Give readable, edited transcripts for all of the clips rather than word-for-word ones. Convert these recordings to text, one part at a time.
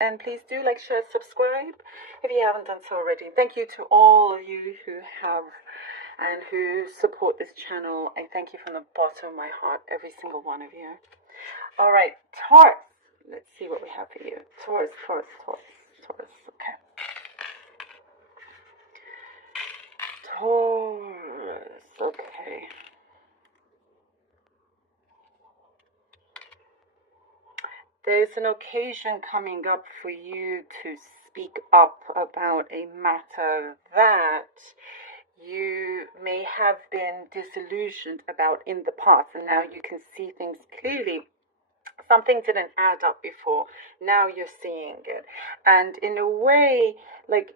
And please do like, share, subscribe if you haven't done so already. Thank you to all of you who have and who support this channel. I thank you from the bottom of my heart, every single one of you. All right, Taurus. Let's see what we have for you. Taurus. Okay. Taurus. Okay. There's an occasion coming up for you to speak up about a matter that you may have been disillusioned about in the past, and now you can see things clearly. Something didn't add up before. Now you're seeing it. And in a way, like,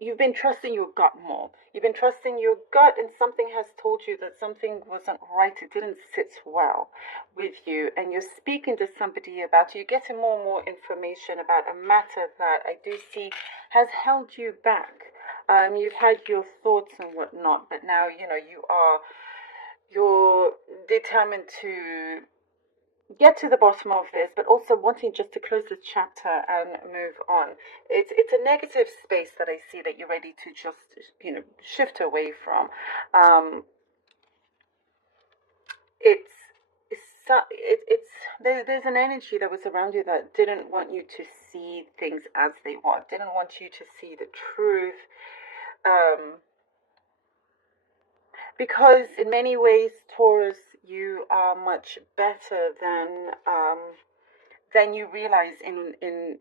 you've been trusting your gut more. You've been trusting your gut, and something has told you that something wasn't right. It didn't sit well with you. And you're speaking to somebody about it. You're getting more and more information about a matter that I do see has held you back. You've had your thoughts and whatnot, but now, you're determined to get to the bottom of this, but also wanting just to close this chapter and move on. It's a negative space that I see that you're ready to just shift away from. There's an energy that was around you that didn't want you to see things as they were, didn't want you to see the truth. Because in many ways, Taurus, you are much better than you realize in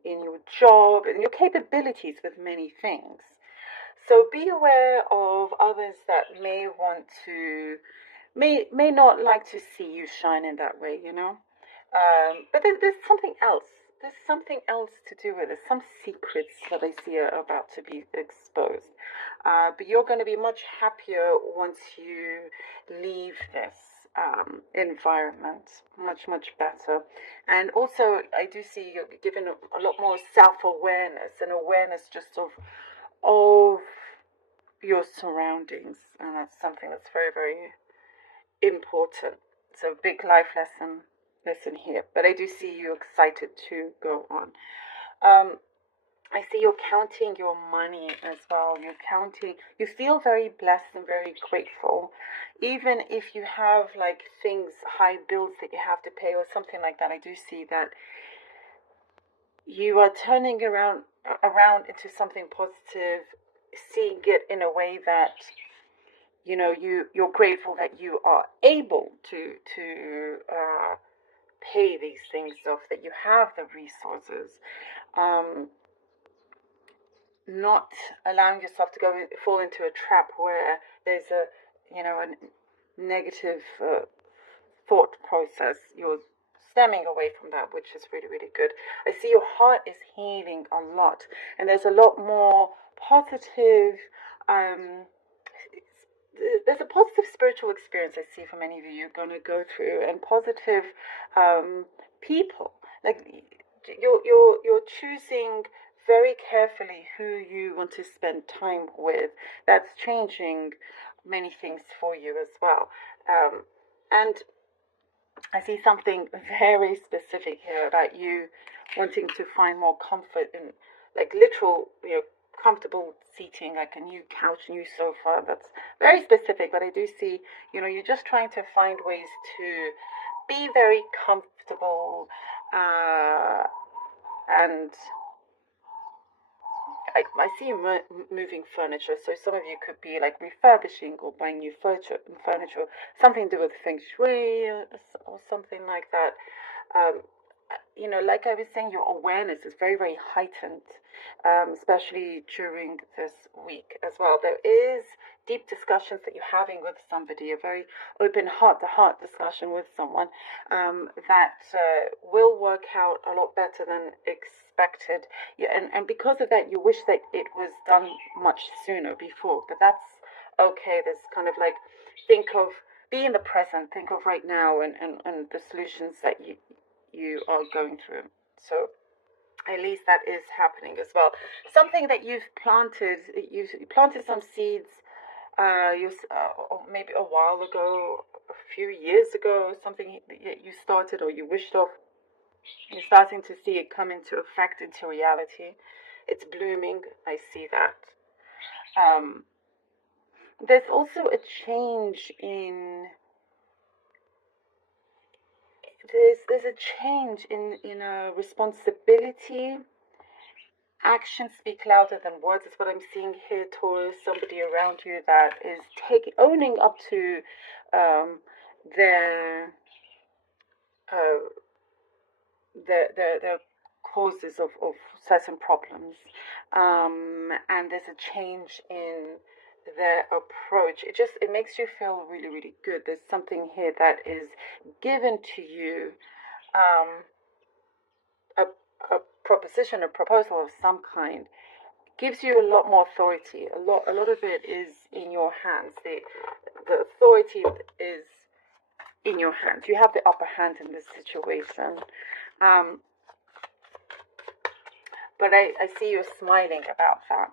your job and your capabilities with many things. So be aware of others that may not like to see you shine in that way, But there's something else. There's something else to do with it. Some secrets that I see are about to be exposed. But you're going to be much happier once you leave this environment. Much, much better. And also, I do see you're given a lot more self-awareness and awareness just of your surroundings. And that's something that's very, very important. So big life lesson here. But I do see you excited to go on. I see you're counting your money as well. You feel very blessed and very grateful. Even if you have like things, high bills that you have to pay or something like that, I do see that you are turning around into something positive, seeing it in a way that you're grateful that you are able to pay these things off, that you have the resources. Not allowing yourself to fall into a trap where there's a negative thought process. You're stemming away from that, which is really, really good. I see your heart is healing a lot, and there's a lot more positive. There's a positive spiritual experience I see for many of you you're going to go through, and positive people. Like you're choosing very carefully who you want to spend time with. That's changing many things for you as well. And I see something very specific here about you wanting to find more comfort in, like, literal, comfortable seating, like a new couch, new sofa. That's very specific, but I do see, you're just trying to find ways to be very comfortable, and I see you moving furniture. So some of you could be like refurbishing or buying new furniture, something to do with feng shui or something like that. Like I was saying, your awareness is very, very heightened, especially during this week as well. There is deep discussions that you're having with somebody, a very open heart-to-heart discussion with someone that will work out a lot better than expected. Yeah, and because of that, you wish that it was done much sooner before, but that's okay. There's kind of like, be in the present, think of right now and the solutions that you are going through. So at least that is happening as well. Something that you've planted some seeds, maybe a while ago, a few years ago, something that you started or you wished of, You're starting to see it come into effect, into reality. It's blooming. I see that. There's also a change in there's a change in a responsibility. Actions speak louder than words is what I'm seeing here, Taurus. Somebody around you that is owning up to their uh, the causes of certain problems, and there's a change in their approach. It makes you feel really, really good. There's something here that is given to you, a proposition, a proposal of some kind, gives you a lot more authority. A lot of it is in your hands. The authority is in your hands. You have the upper hand in this situation. But I see you smiling about that,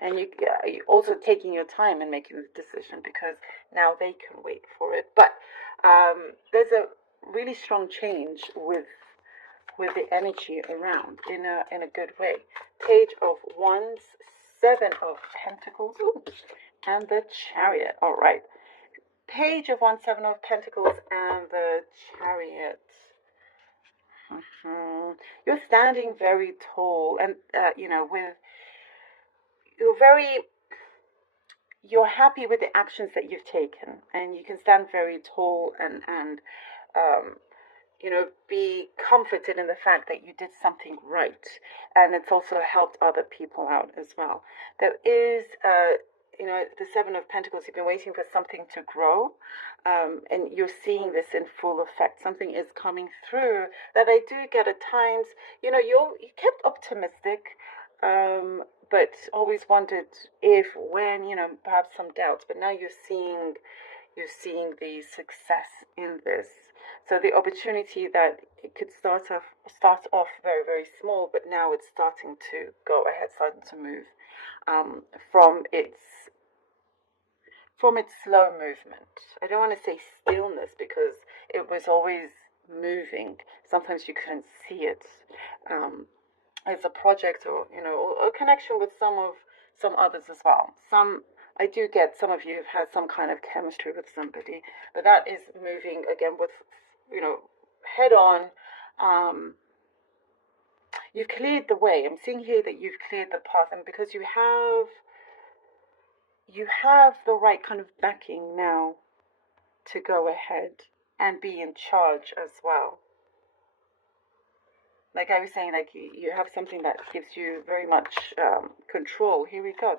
and you're also taking your time and making the decision because now they can wait for it. But there's a really strong change with the energy around in a good way. Page of Wands, 7 of Pentacles, and the Chariot. All right. Page of Wands, 7 of Pentacles, and the Chariot. You're standing very tall, and you're happy with the actions that you've taken, and you can stand very tall and be comforted in the fact that you did something right, and it's also helped other people out as well. There is the 7 of Pentacles. You've been waiting for something to grow, and you're seeing this in full effect. Something is coming through that I do get at times. You kept optimistic, but always wondered if, when, perhaps some doubts. But now you're seeing the success in this. So the opportunity that it could start off very, very small, but now it's starting to go ahead, starting to move from its slow movement. I don't want to say stillness because it was always moving. Sometimes you couldn't see it. It's a project, or a connection with some others as well. I do get some of you have had some kind of chemistry with somebody, but that is moving again with head on. You've cleared the way. I'm seeing here that you've cleared the path, and because you have the right kind of backing now to go ahead and be in charge as well. Like I was saying, like you have something that gives you very much control. Here we go.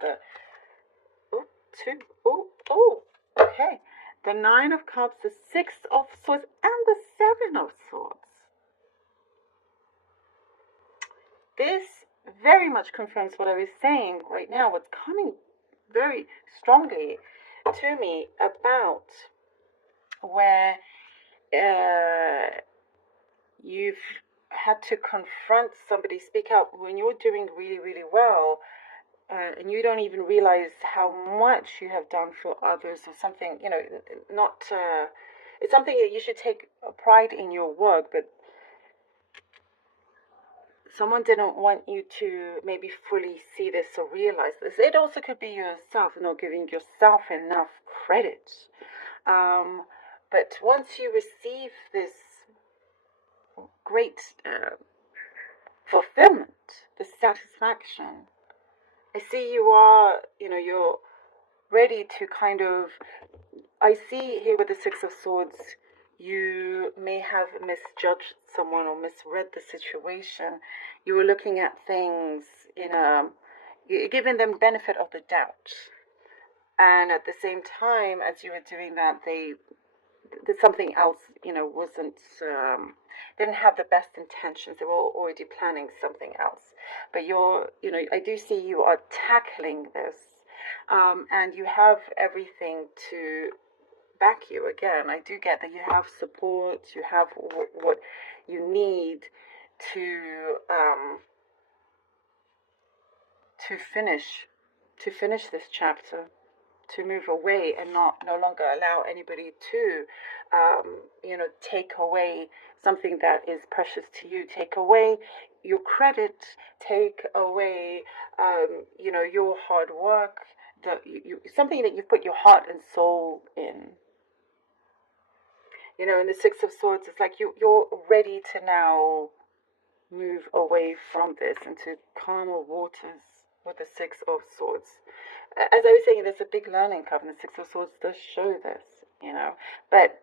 Okay. The 9 of Cups, the 6 of Swords, and the 7 of Swords. This very much confirms what I was saying right now, what's coming very strongly to me about where you've had to confront somebody, speak out when you're doing really, really well, and you don't even realize how much you have done for others, or something, it's something that you should take pride in your work, but someone didn't want you to maybe fully see this or realize this. It also could be yourself, not giving yourself enough credit. But once you receive this great fulfillment, the satisfaction, I see you are, you're ready to kind of, I see here with the 6 of Swords, you may have misjudged someone or misread the situation. You were looking at things you're giving them benefit of the doubt. And at the same time, as you were doing that, something else, wasn't, didn't have the best intentions. They were already planning something else. But I do see you are tackling this, and you have everything to back you. Again, I do get that you have support, you have what you need to finish this chapter. to move away and no longer allow anybody to, take away something that is precious to you, take away your credit, take away, your hard work, something that you put your heart and soul in. In the Six of Swords, it's like you're ready to now move away from this into calmer waters with the Six of Swords. As I was saying, there's a big learning curve, and the Six of Swords does show this, but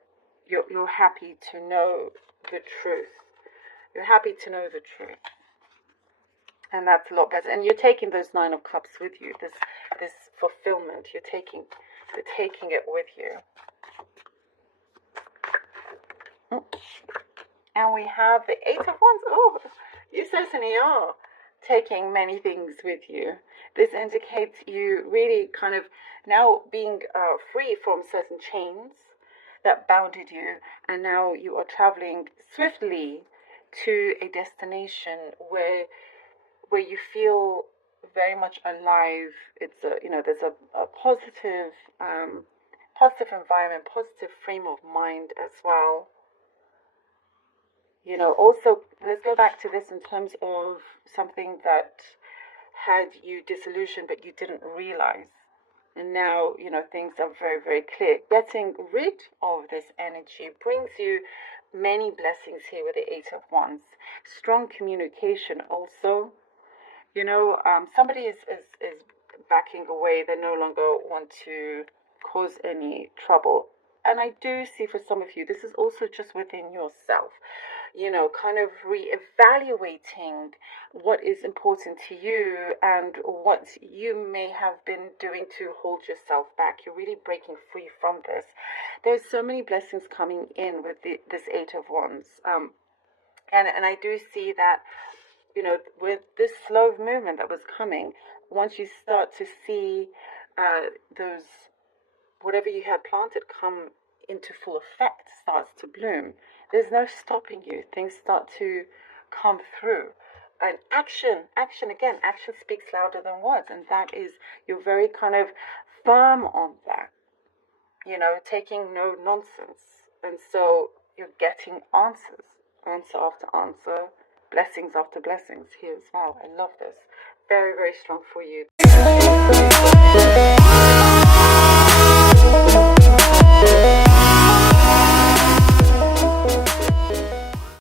you're happy to know the truth. You're happy to know the truth. And that's a lot better. And you're taking those Nine of Cups with you, this fulfillment. You're taking it with you. And we have the Eight of Wands. Oh, you certainly are taking many things with you. This indicates you really kind of now being free from certain chains that bounded you, and now you are traveling swiftly to a destination where you feel very much alive. It's there's a positive environment, positive frame of mind as well. Also, let's go back to this in terms of something that had you disillusioned but you didn't realize. And now, things are very, very clear. Getting rid of this energy brings you many blessings here with the Eight of Wands. Strong communication also. Somebody is backing away. They no longer want to cause any trouble. And I do see for some of you, this is also just within yourself. Kind of reevaluating what is important to you and what you may have been doing to hold yourself back. You're really breaking free from this. There's so many blessings coming in with this Eight of Wands. And I do see that, with this slow movement that was coming, once you start to see those, whatever you had planted come into full effect, starts to bloom, there's no stopping you. Things start to come through. And action speaks louder than words. And that is, you're very kind of firm on that, taking no nonsense. And so you're getting answers, answer after answer, blessings after blessings here as well. I love this. Very, very strong for you.